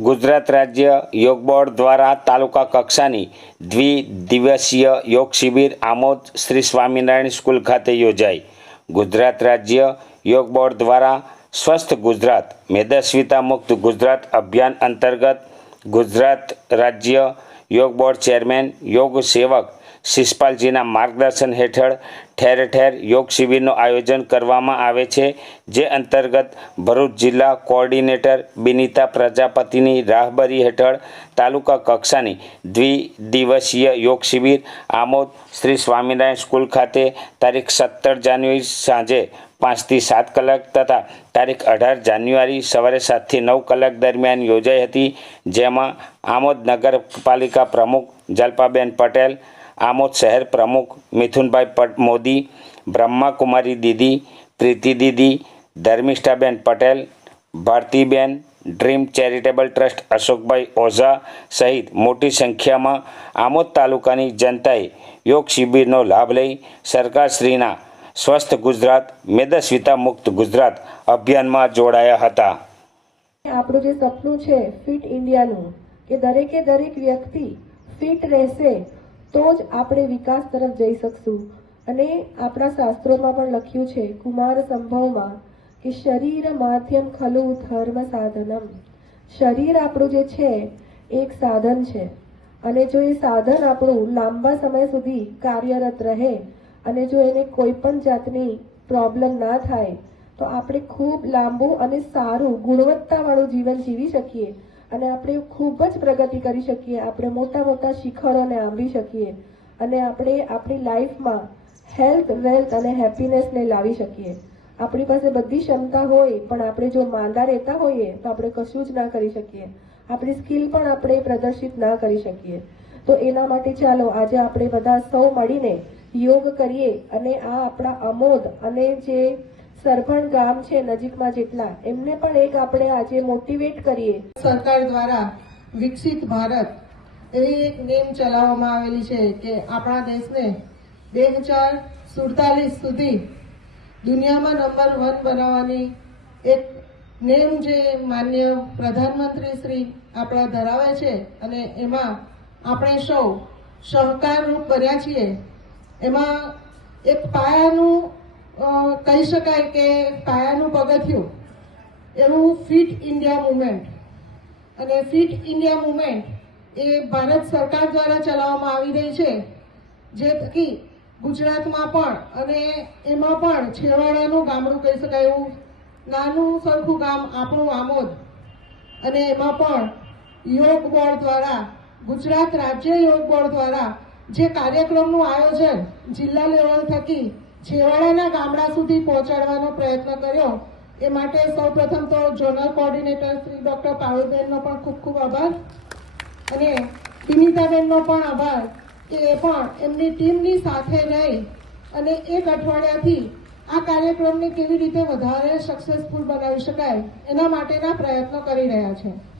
ગુજરાત રાજ્ય યોગ બોર્ડ દ્વારા તાલુકા કક્ષાની દ્વિદિવસીય યોગ શિબિર આમોદ શ્રી સ્વામિનારાયણ સ્કૂલ ખાતે યોજાઈ। ગુજરાત રાજ્ય યોગ બોર્ડ દ્વારા સ્વસ્થ ગુજરાત મેદસ્વીતા મુક્ત ગુજરાત અભિયાન અંતર્ગત ગુજરાત રાજ્ય યોગ બોર્ડ ચેરમેન યોગ સેવક શિષપાલજીના માર્ગદર્શન હેઠળ ઠેર ઠેર યોગ શિબિરનું આયોજન કરવામાં આવે છે, જે અંતર્ગત ભરૂચ જિલ્લા કોઓર્ડિનેટર બિનિતા પ્રજાપતિની રાહબરી હેઠળ તાલુકા કક્ષાની દ્વિદિવસીય યોગ શિબિર આમોદ શ્રી સ્વામિનારાયણ સ્કૂલ ખાતે તારીખ 17 જાન્યુઆરી સાંજે 5 થી 7 કલાક તથા તારીખ 18 જાન્યુઆરી સવારે 7 થી 9 કલાક દરમિયાન યોજાઈ હતી, જેમાં આમોદ નગરપાલિકા પ્રમુખ જલ્પાબેન પટેલ, आमोद शहर प्रमुख मिथुनभाई Modi, Brahmakumari didi, Preeti didi, Dharmishthaben Patel, Bharatiben, dream charitable trust Ashokbhai Ojha सहित मोटी संख्या में आमोद तालुकानी जनताए योग शिबिरनो लाभ लई सरकारश्रीना स्वस्थ गुजरात मेदस्वीता मुक्त गुजरात अभियान में जोड़ाया हता। આપણું જે સપનું છે ફિટ ઇન્ડિયાનું કે દરેકે દરેક વ્યક્તિ ફિટ રહેશે તો જ આપણે વિકાસ તરફ જઈ શકશું। અને આપણા શાસ્ત્રોમાં પણ લખ્યું છે કુમાર સંભવમાં કે શરીર માધ્યમ ખલુ ધર્મ સાધનમ। શરીર આપણું જે છે એક સાધન છે, અને જો એ સાધન આપણું લાંબા સમય સુધી કાર્યરત રહે અને જો એને કોઈ પણ જાતની પ્રોબ્લેમ ના થાય તો આપણે ખૂબ લાંબુ અને સારું ગુણવત્તાવાળું જીવન જીવી શકીએ અને આપણે ખૂબ જ પ્રગતિ કરી શકીએ, આપણે મોટા મોટા શિખરોને આંબી શકીએ અને આપણે આપણી લાઈફમાં હેલ્થ, વેલ્થ અને હેપીનેસને લાવી શકીએ। આપણી પાસે બધી ક્ષમતા હોય પણ આપણે જો માંદા રહેતા હોઈએ તો આપણે કશું જ ના કરી શકીએ, આપણી સ્કિલ પણ આપણે પ્રદર્શિત ના કરી શકીએ। તો એના માટે ચાલો આજે આપણે બધા સૌ મળીને યોગ કરીએ અને આ આપણા આમોદ અને જે સરભણ ગામ છે નજીકમાં જેટલા એમને પણ એક આપણે આજે મોટિવેટ કરીએ। સરકાર દ્વારા વિકસિત ભારત એવી એક નેમ ચલાવવામાં આવેલી છે કે આપણા દેશને 2047 સુધી દુનિયામાં નંબર 1 બનાવવાની એક નેમ જે માન્ય પ્રધાનમંત્રી શ્રી આપણા ધરાવે છે અને એમાં આપણે સૌ સહકારરૂપ બન્યા છીએ। એમાં એક પાયાનું કહી શકાય કે પાયાનું પગથિયું એવું ફિટ ઇન્ડિયા મુવમેન્ટ, અને ફિટ ઇન્ડિયા મુવમેન્ટ એ ભારત સરકાર દ્વારા ચલાવવામાં આવી રહી છે, જે થકી ગુજરાતમાં પણ અને એમાં પણ છેવાડાનું ગામડું કહી શકાય એવું નાનું સરખું ગામ આપણું આમોદ, અને એમાં પણ યોગ બોર્ડ દ્વારા ગુજરાત રાજ્ય યોગ બોર્ડ દ્વારા જે કાર્યક્રમનું આયોજન જિલ્લા લેવલ થકી છેવાડાના ગામડા સુધી પહોંચાડવાનો પ્રયત્ન કર્યો, એ માટે સૌપ્રથમ તો ઝોનલ કોઓર્ડિનેટર શ્રી ડોક્ટર પારુલબેનનો પણ ખૂબ ખૂબ આભાર, અને બિનિતાબેનનો પણ આભાર કે એ પણ એમની ટીમની સાથે રહી અને એક અઠવાડિયાથી આ કાર્યક્રમને કેવી રીતે વધારે સક્સેસફુલ બનાવી શકાય એના માટેના પ્રયત્નો કરી રહ્યા છે।